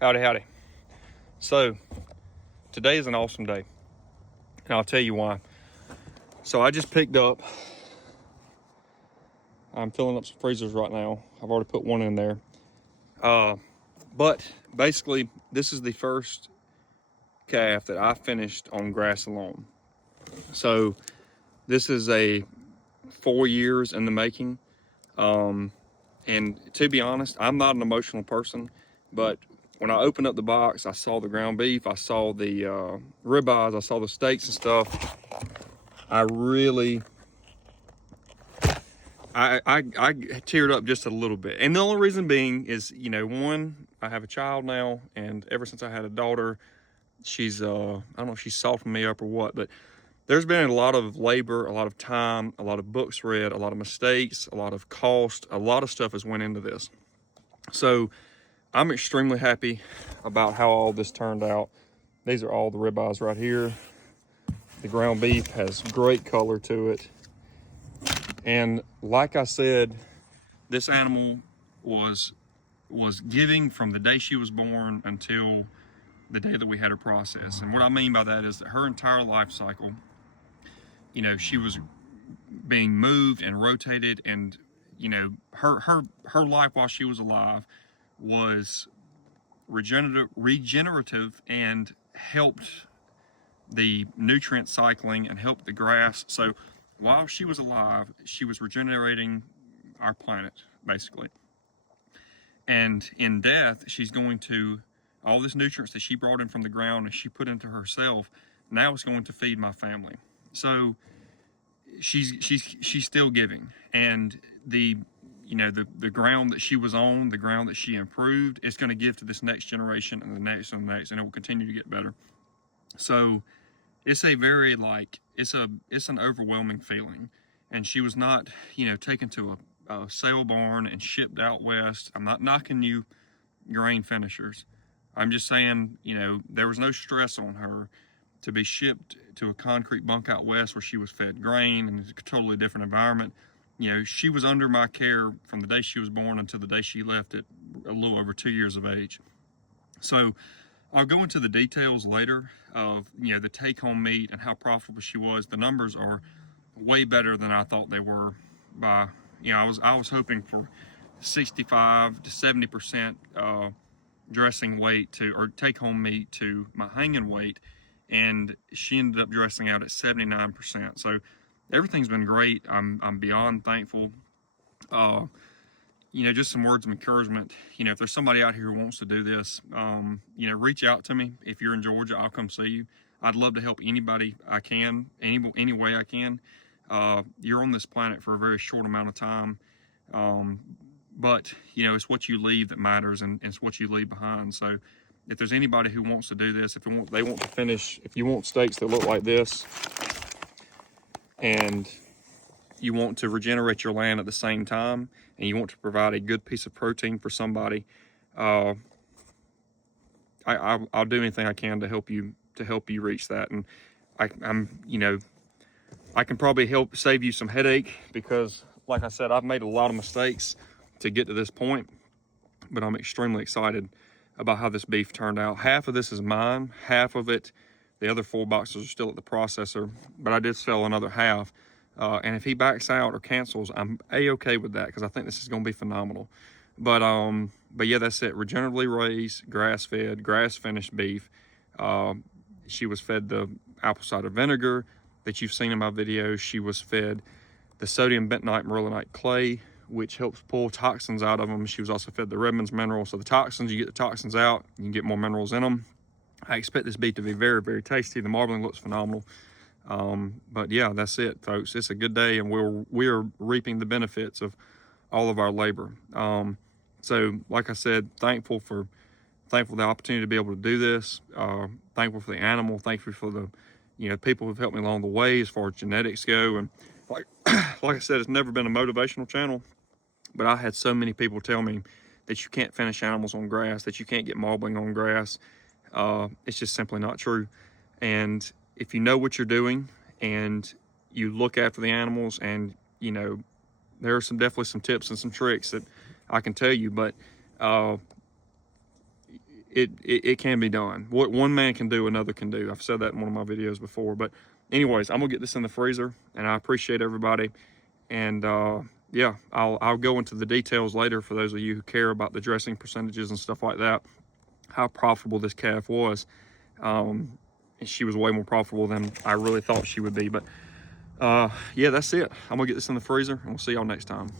Howdy, howdy. So, today is an awesome day, and I'll tell you why. So, I just picked up, I'm filling up some freezers right now. I've already put one in there. But basically, this is the first calf that I finished on grass alone. So, this is a 4 years in the making. And to be honest, I'm not an emotional person, but when I opened up the box, I saw the ground beef, I saw the ribeyes, I saw the steaks and stuff. I teared up just a little bit. And the only reason being is, one, I have a child now, and ever since I had a daughter, she's, I don't know if she's softened me up or what, but there's been a lot of labor, a lot of time, a lot of books read, a lot of mistakes, a lot of cost, a lot of stuff has went into this. So I'm extremely happy about how all this turned out. These are all the ribeyes right here. The ground beef has great color to it. And like I said, this animal was giving from the day she was born until the day that we had her process. And what I mean by that is that her entire life cycle, she was being moved and rotated, and her life while she was alive was regenerative and helped the nutrient cycling and helped the grass. So while she was alive, she was regenerating our planet, basically. And in death, she's going to, all this nutrients that she brought in from the ground and she put into herself, now it's going to feed my family. So she's still giving. And the ground that she was on, the ground that she improved, it's going to give to this next generation and the next and the next, and it will continue to get better. So it's a very it's an overwhelming feeling. And she was not, taken to a sale barn and shipped out west. I'm not knocking you grain finishers. I'm just saying, there was no stress on her to be shipped to a concrete bunk out west where she was fed grain and it's a totally different environment. She was under my care from the day she was born until the day she left at a little over 2 years of age. So I'll go into the details later of, the take-home meat and how profitable she was. The numbers are way better than I thought they were by, I was hoping for 65 to 70% dressing weight or take-home meat to my hanging weight, and she ended up dressing out at 79%. So everything's been great. I'm beyond thankful. Just some words of encouragement. If there's somebody out here who wants to do this, reach out to me. If you're in Georgia, I'll come see you. I'd love to help anybody I can, any way I can. You're on this planet for a very short amount of time. But, it's what you leave that matters, and it's what you leave behind. So if there's anybody who wants to do this, if you want steaks that look like this, and you want to regenerate your land at the same time, and you want to provide a good piece of protein for somebody, I'll do anything I can to help you reach that. And I can probably help save you some headache, because like I said, I've made a lot of mistakes to get to this point, but I'm extremely excited about how this beef turned out. Half of this is mine, half of it, the other 4 boxes are still at the processor, but I did sell another half. And if he backs out or cancels, I'm A-okay with that, because I think this is going to be phenomenal. But yeah, that's it. Regeneratively raised, grass-fed, grass-finished beef. She was fed the apple cider vinegar that you've seen in my videos. She was fed the sodium bentonite merlinite clay, which helps pull toxins out of them. She was also fed the Redmond's mineral. So the toxins, you get the toxins out, you can get more minerals in them. I expect this beef to be very, very tasty. The marbling looks phenomenal. But yeah, that's it, folks. It's a good day, and we're reaping the benefits of all of our labor. So like I said, thankful for the opportunity to be able to do this. Thankful for the animal. Thankful for the people who've helped me along the way as far as genetics go. And like I said, it's never been a motivational channel, but I had so many people tell me that you can't finish animals on grass, that you can't get marbling on grass. It's just simply not true. And if you know what you're doing and you look after the animals, and there are definitely some tips and some tricks that I can tell you, but it can be done. What one man can do, another can do. I've said that in one of my videos before. But anyways, I'm gonna get this in the freezer, and I appreciate everybody. And yeah, I'll go into the details later for those of you who care about the dressing percentages and stuff like that, how profitable this calf was. And she was way more profitable than I really thought she would be. But yeah, that's it. I'm gonna get this in the freezer, and we'll see y'all next time.